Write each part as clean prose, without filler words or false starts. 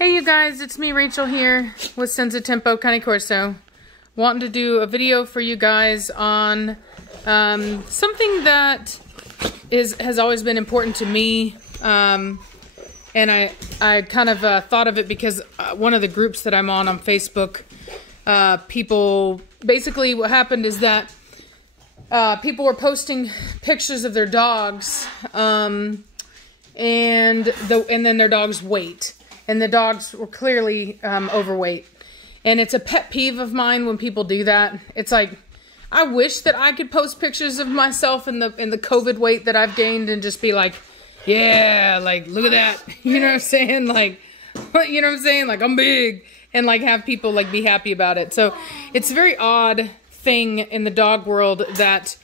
Hey you guys, it's me Rachel here with Senza Tempo Cane Corso. Wanting to do a video for you guys on something that has always been important to me. And I kind of thought of it because one of the groups that I'm on Facebook, people, basically what happened is that people were posting pictures of their dogs and then their dog's weight. And the dogs were clearly overweight. And it's a pet peeve of mine when people do that. It's like, I wish that I could post pictures of myself in the COVID weight that I've gained and just be like, yeah, like, look at that. You know what I'm saying? Like, you know what I'm saying? Like, I'm big. And like have people like be happy about it. So it's a very odd thing in the dog world that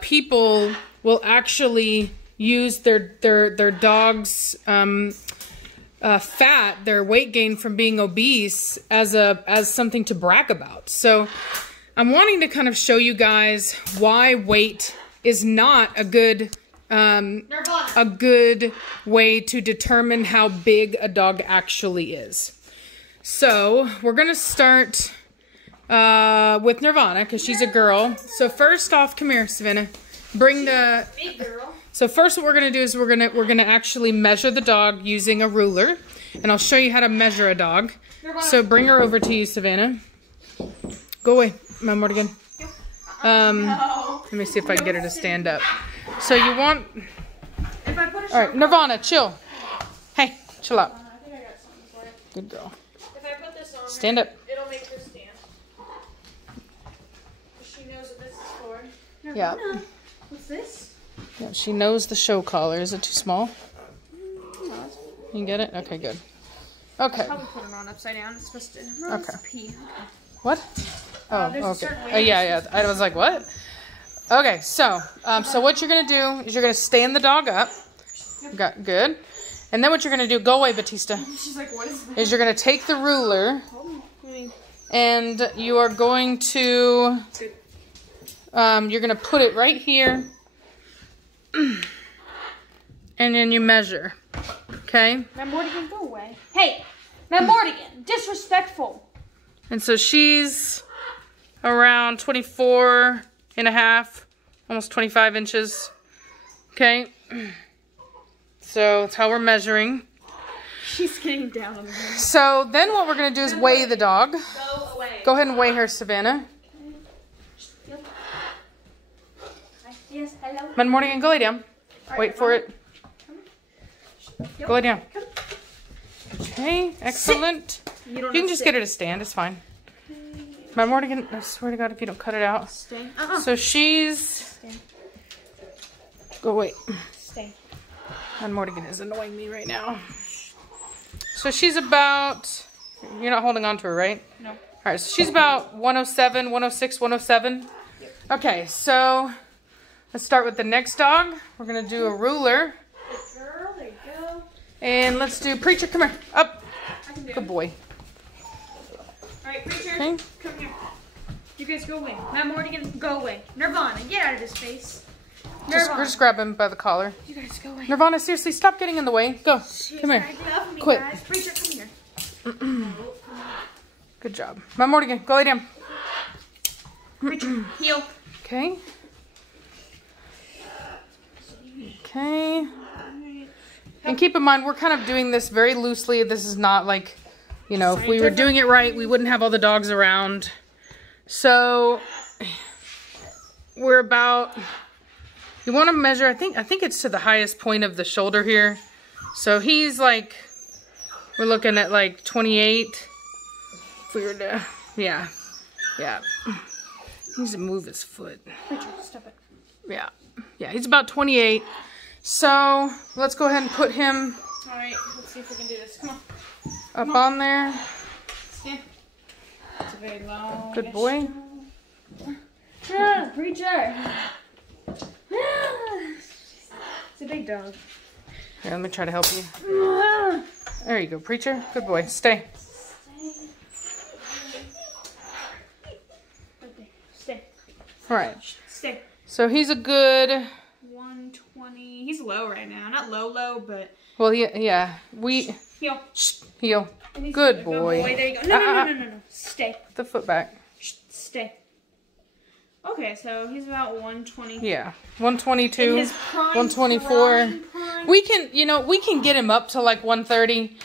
people will actually use their dog's fat, their weight gain from being obese as something to brag about. So I'm wanting to kind of show you guys why weight is not a good way to determine how big a dog actually is. So we're gonna start with Nirvana because she's a girl. So first off, come here, Savannah. Bring the big girl. So first what we're going to do is we're going to actually measure the dog using a ruler. And I'll show you how to measure a dog. So bring her over to you, Savannah. Go away, Mom Morgan. Let me see if I can get her to stand up. So you want... Alright, Nirvana, chill. Hey, chill out. Good girl. If I put this on, stand up. It'll make her stand. She knows what this is for. Yeah. What's this? Yeah, she knows the show collar. Is it too small? You can get it? Okay, good. Okay. I'll probably put it on upside down. It's supposed to. No, okay. Pee. What? Oh, okay. Yeah. I was like, what? Okay, so what you're gonna do is you're gonna stand the dog up. Got good. And then what you're gonna do? Go away, Batista. She's like, what is that? Is you're gonna take the ruler, and you are going to you're gonna put it right here. And then you measure, okay? Now Mortigan, go away. Hey, now Mortigan, disrespectful. And so she's around 24 and a half, almost 25 inches, okay? So that's how we're measuring. She's getting down on the ground. So then what we're gonna do is weigh the dog. Go away. Go ahead and weigh her, Savannah. Yes, hello. Good morning and go lay down. Wait for it. Go lay down. Okay, excellent. You can just get her to stand, it's fine. My Morgan, I swear to God, if you don't cut it out. Stay. So she's... Stay. Go wait. Stay. My Morgan is annoying me right now. So she's about... You're not holding on to her, right? No. Alright, so she's about 107, 106, 107. Okay, so... Let's start with the next dog. We're going to do a ruler. Girl, there you go. And let's do Preacher. Come here. Up. Good boy. Alright, Preacher. Okay. Come here. You guys go away. Matt Mortigan, go away. Nirvana, get out of his face. Nirvana. Just grab him by the collar. You guys go away. Nirvana, seriously, stop getting in the way. Go. Come here. Love me, Quit. Guys. Preacher, come here. Good job. Matt Mortigan, go lay down. Preacher, heel. Okay. Okay. And keep in mind, we're kind of doing this very loosely. This is not like, you know, if we were doing it right, we wouldn't have all the dogs around. So we're about, you want to measure, I think it's to the highest point of the shoulder here. So he's like, we're looking at like 28. If we were to, yeah. He needs to move his foot. Preacher, stop it. Yeah, he's about 28. So let's go ahead and put him Alright, let's see if we can do this. Come on. up on there. Stand. It's a very long. Good boy. Preacher. It's a big dog. Here, let me try to help you. There you go, Preacher. Good boy. Stay. Stay. All right. Stay. So he's a good 120. He's low right now. Not low, but Well, yeah, we... Heel. Heel. Good boy. There you go. No. Stay. The foot back. Stay. Okay, so he's about 120. Yeah, 122, In his prime, 124. prime. We can, we can get him up to like 130.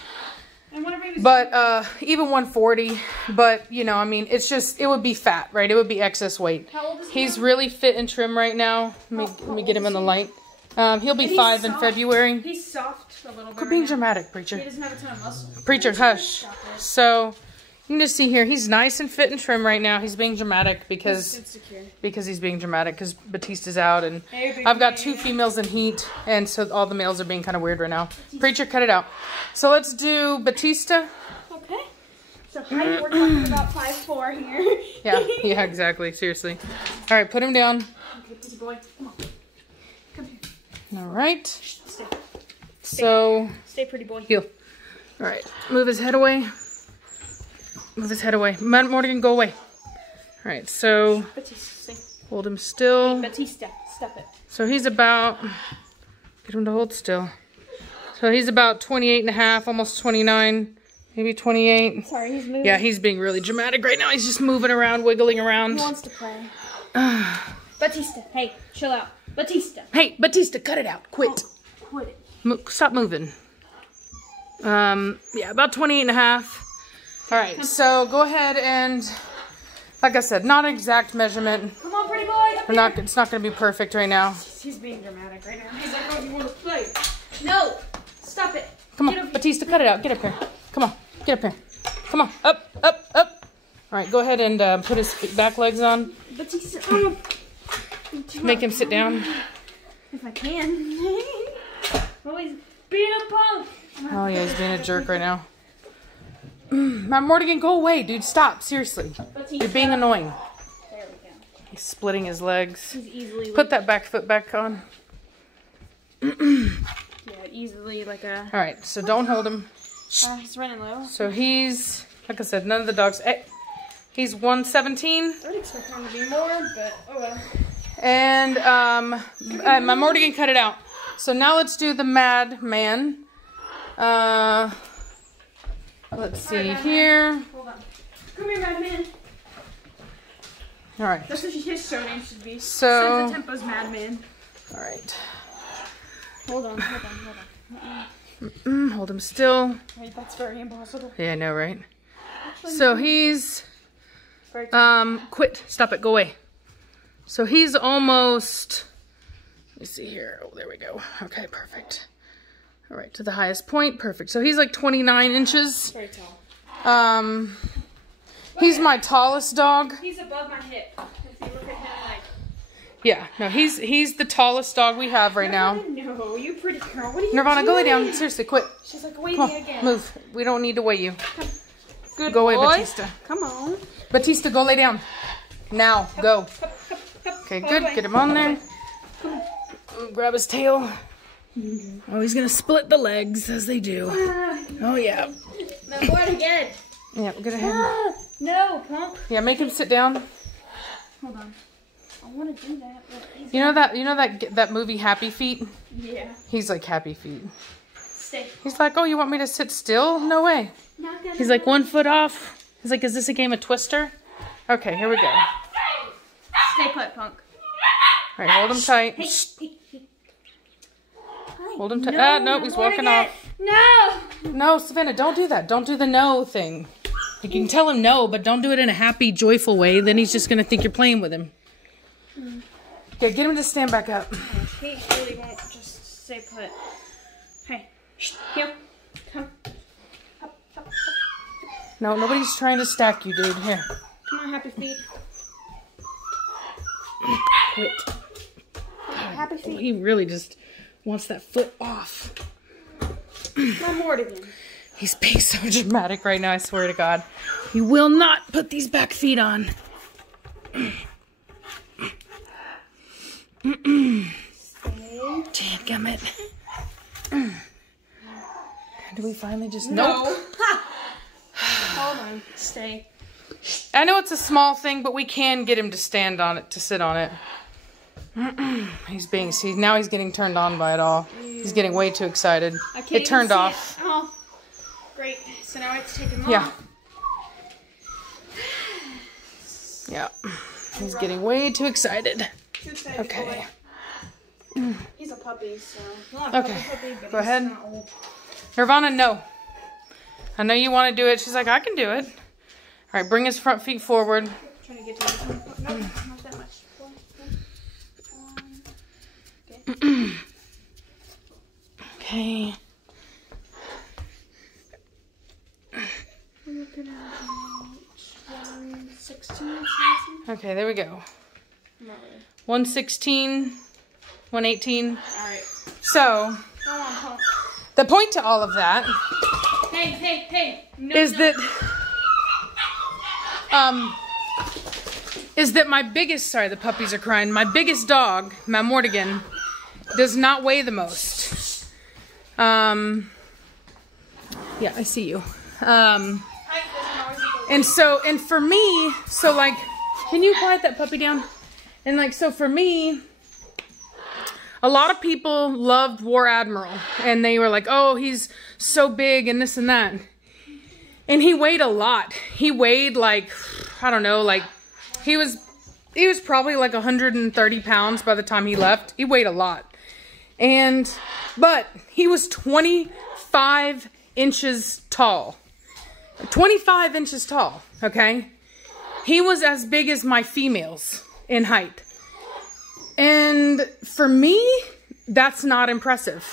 And whenever he was But even 140. But I mean, it would be fat, right? It would be excess weight. How old is he? He's really fit and trim right now. Let me get him in the light. He'll be 5 in February. He's soft a little bit. Quit being right now. dramatic, He preacher. doesn't have a ton of muscle. Preacher, hush. So you can just see here, he's nice and fit and trim right now. He's being dramatic because he's being dramatic because Batista's out, and I've got 2 females in heat, and so all the males are being kind of weird right now. Preacher, cut it out. So let's do Batista. Okay. So height, we're talking about 5'4" here. Yeah, exactly. Seriously. All right, put him down. Okay, pretty boy. Come on. Come here. All right. Stay. So Stay, pretty boy. heel. All right, move his head away. Move his head away. Morgan, go away. All right, so Batista, stay. hold him still. Batista, stop it. So he's about, get him to hold still. So he's about 28 and a half, almost 29, maybe 28. Sorry, he's moving. Yeah, he's being really dramatic right now. He's just moving around, wiggling He around. wants to play. Batista, hey, chill out. Batista. Hey, Batista, cut it out. Quit. Quit it. Stop moving. Yeah, about 28 and a half. All right, so go ahead and, like I said, not an exact measurement. Come on, pretty boy. It's not going to be perfect right now. He's being dramatic right now. He's like, oh, you want to play? No. Stop it. Come on, Batista, cut it out. Get up here. Come on, get up here. Come on, up. All right, go ahead and put his back legs on. Batista, Make him sit down. if I can. Oh, he's being a punk. Oh, yeah, he's being a jerk right now. My Morgan, go away, dude. Stop, seriously. Batista. You're being annoying. There we go. He's splitting his legs. He's easily Put that back foot back on. easily like a. All right, so don't hold him. He's running low. So he's, like I said, none of the dogs. He's 117. I would expect him to be more, but oh well. And my Morgan cut it out. So now let's do the Mad Man. Let's see here. Hold on. Come here, Madman. All right. That's what his show name should be. So. Senza Tempo's Madman. All right. Hold on. Hold him still. Wait, that's very impossible. Yeah, I know, right? Actually, so he's very quit. Stop it. Go away. So he's almost. Let me see here. Oh, there we go. Okay, perfect. All right, to the highest point. Perfect. So he's like 29 inches. Very tall. He's my tallest dog. He's above my hip. If you look at him like. Yeah, no, he's the tallest dog we have right now. No, you pretty girl. What are you Nirvana, doing? go lay down. Seriously, quit. She's like, weigh Come me on, again. move. We don't need to weigh you. Good Go boy. away, Batista. Come on. Batista, go lay down. Now, go. Okay, good. Get him on there. Grab his tail. Oh, he's gonna split the legs as they do. Oh yeah. No, go ahead again. Yeah, go ahead. No, punk. Yeah, make him sit down. Hold on. I want to do that, but he's You know that movie Happy Feet? yeah. He's like Happy Feet. Stay. He's like, oh, you want me to sit still? No way. Not gonna He's like 1 foot off. He's like, is this a game of Twister? Okay, here we go. Stay put, punk. All right, hold him tight. Hey, hey, hey. Hold him tight. No, he's walking off. No. No, Savannah, don't do that. Don't do the no thing. You can tell him no, but don't do it in a happy, joyful way. Then he's just going to think you're playing with him. Okay, get him to stand back up. He really won't just stay put. Hey, here, come. Up, up, up. No, nobody's trying to stack you, dude. Here. Come on, Happy Feet. Quit. Happy Feet. He really just wants that foot off. My Morgan. He's being so dramatic right now, I swear to God. You will not put these back feet on. Dadgummit. Do we finally just... No. Nope. Hold on. Stay. I know it's a small thing, but we can get him to stand on it, to sit on it. Now he's getting turned on by it all. He's getting way too excited. I can't It turned even see off. It. Oh, great. So now I have to take him Yeah. off. Yeah. He's getting way too excited. Too excited, Okay. boy. He's a puppy, so. Not Okay. puppy, but Go he's ahead. not old. Nirvana, no. I know you want to do it. She's like, I can do it. All right, bring his front feet forward. Trying to get to him. No, not that much. Okay. Okay. We're looking at 116, Okay, there we go. Not really. 116, 118. Alright. So, Come on, come on. the point to all of that Hey. No, is no. that my biggest, sorry, the puppies are crying. My biggest dog, Mamortigan, does not weigh the most. Yeah, I see you. And for me, so like, can you quiet that puppy down? And like, so for me, a lot of people loved War Admiral, and they were like, oh, he's so big and this and that. And he weighed a lot. He weighed like, I don't know, like, he was probably like 130 pounds by the time he left. He weighed a lot. But he was 25 inches tall. 25 inches tall, okay? He was as big as my females in height. And for me, that's not impressive.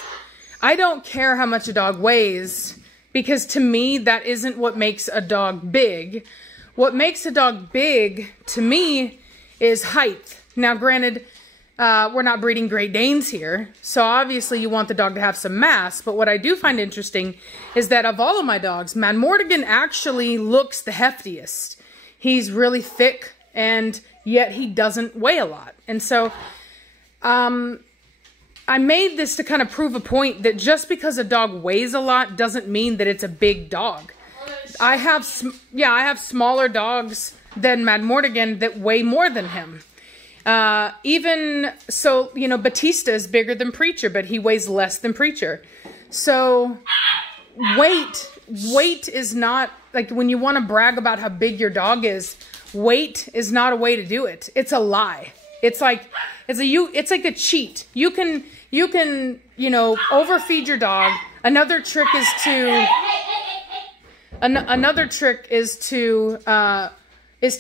I don't care how much a dog weighs, because to me, that isn't what makes a dog big. What makes a dog big, to me, is height. Now, granted, we're not breeding Great Danes here, so obviously you want the dog to have some mass, but what I do find interesting is that of all of my dogs, Madmortigan actually looks the heftiest. He's really thick, and yet he doesn't weigh a lot. And so, I made this to kind of prove a point that just because a dog weighs a lot doesn't mean that it's a big dog. I have smaller dogs than Madmortigan that weigh more than him. Even so, you know, Batista is bigger than Preacher, but he weighs less than Preacher. So weight is not, like, when you want to brag about how big your dog is, weight is not a way to do it. It's a lie. It's like a cheat. You can, you know, overfeed your dog. Another trick is to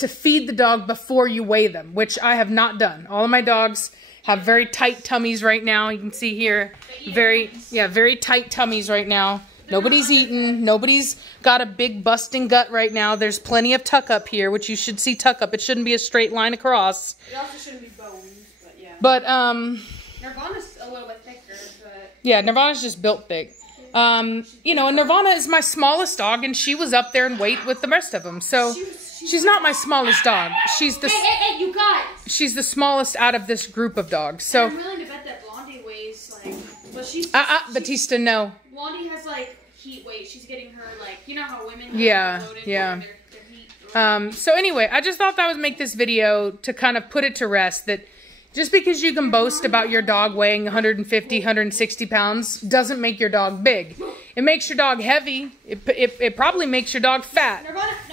feed the dog before you weigh them, which I have not done. All of my dogs have very tight tummies right now. You can see here, very tight tummies right now. Nobody's eaten. Nobody's got a big busting gut right now. There's plenty of tuck up here, which you should see tuck up. It shouldn't be a straight line across. It also shouldn't be bones, but yeah. But, Nirvana's a little bit thicker, but... yeah, Nirvana's just built big. You know, and Nirvana is my smallest dog, and she was up there in weight with the rest of them. So, she's not my smallest dog. She's the... Hey, you guys! She's the smallest out of this group of dogs. So, I'm willing to bet that Blondie weighs, like... Well, she's... Batista, no. Blondie has, like, heat weight. She's getting her, like... You know how women... Yeah, loaded yeah. Their heat. So anyway, I just thought that would make this video to kind of put it to rest that just because you can boast about your dog weighing 150, 160 pounds doesn't make your dog big. It makes your dog heavy. It probably makes your dog fat,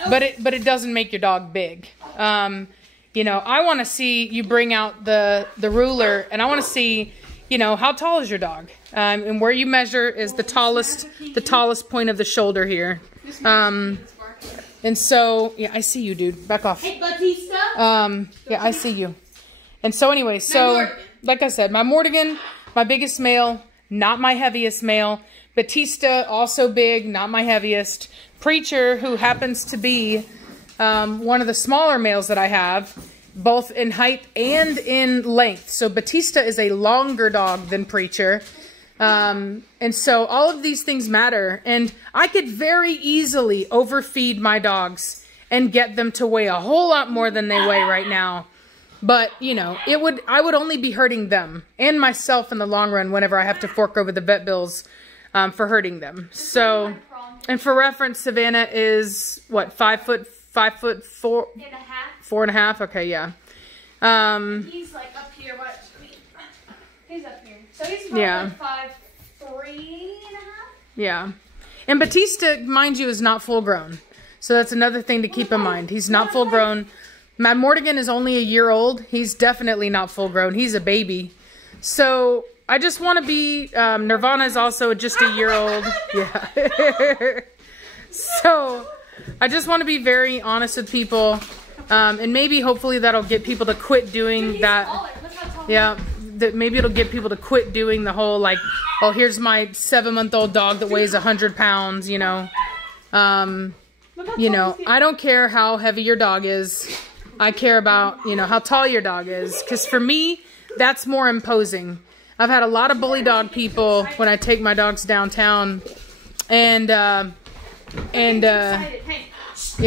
but it doesn't make your dog big. You know, I want to see you bring out the ruler, and I want to see, you know, how tall is your dog, and where you measure is the tallest point of the shoulder here. And so, yeah, I see you, dude. Back off. Hey, Batista. Yeah, I see you. And so anyway, so, like I said, Mamortigan, my biggest male, not my heaviest male. Batista, also big, not my heaviest. Preacher, who happens to be one of the smaller males that I have, both in height and in length. So Batista is a longer dog than Preacher. And so all of these things matter. And I could very easily overfeed my dogs and get them to weigh a whole lot more than they weigh right now. But, you know, I would only be hurting them and myself in the long run whenever I have to fork over the vet bills for hurting them. So, and for reference, Savannah is, what, 5 foot 4? 4.5? Okay, yeah. He's like up here, but he's up here. So he's probably like 5'3.5". Yeah. And Batista, mind you, is not full grown. So that's another thing to keep in mind. He's not full grown. Matt Mortigan is only a year old. He's definitely not full grown. He's a baby. So I just want to be, Nirvana is also just a year old. Yeah. So I just want to be very honest with people. And maybe hopefully that'll get people to quit doing that. Yeah. That maybe it'll get people to quit doing the whole like, oh, here's my 7-month-old dog that weighs 100 pounds, you know. You know, I don't care how heavy your dog is. I care about, you know, how tall your dog is. Because for me, that's more imposing. I've had a lot of bully dog people when I take my dogs downtown. And yeah,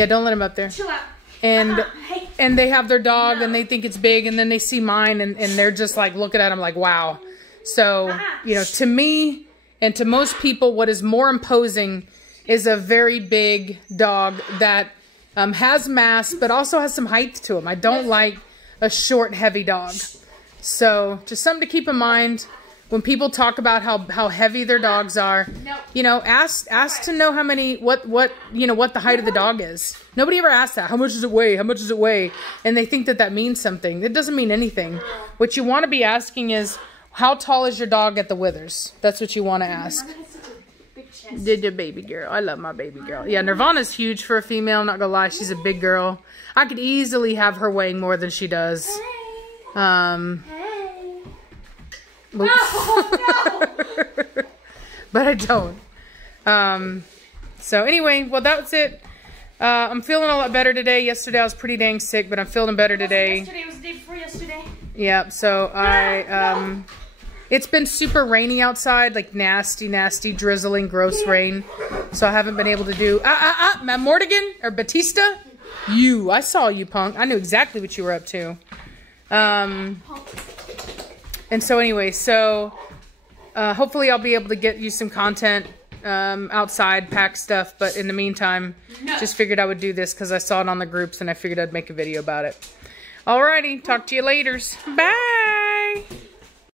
don't let him up there. And they have their dog and they think it's big, and then they see mine and they're just like looking at him like, wow. So, you know, to me and to most people, what is more imposing is a very big dog that has mass, but also has some height to him. I don't like a short, heavy dog. So just something to keep in mind when people talk about how heavy their dogs are. You know, ask to know how many, what the height of the dog is. Nobody ever asks that. How much does it weigh? How much does it weigh? And they think that that means something. It doesn't mean anything. What you want to be asking is, how tall is your dog at the withers? That's what you want to ask. Did your baby girl? I love my baby girl. Yeah, Nirvana's huge for a female. I'm not gonna lie, she's a big girl. I could easily have her weighing more than she does. But I don't. So anyway, well, that's it. I'm feeling a lot better today. Yesterday I was pretty dang sick, but I'm feeling better today. Yesterday was the day before yesterday. Yeah, so it's been super rainy outside, like nasty, nasty, drizzling, gross rain. So I haven't been able to do... Matt Mortigan or Batista? I saw you, punk. I knew exactly what you were up to. And so anyway, hopefully I'll be able to get you some content outside, pack stuff. But in the meantime, just figured I would do this because I saw it on the groups and I figured I'd make a video about it. Alrighty, talk to you later. Bye!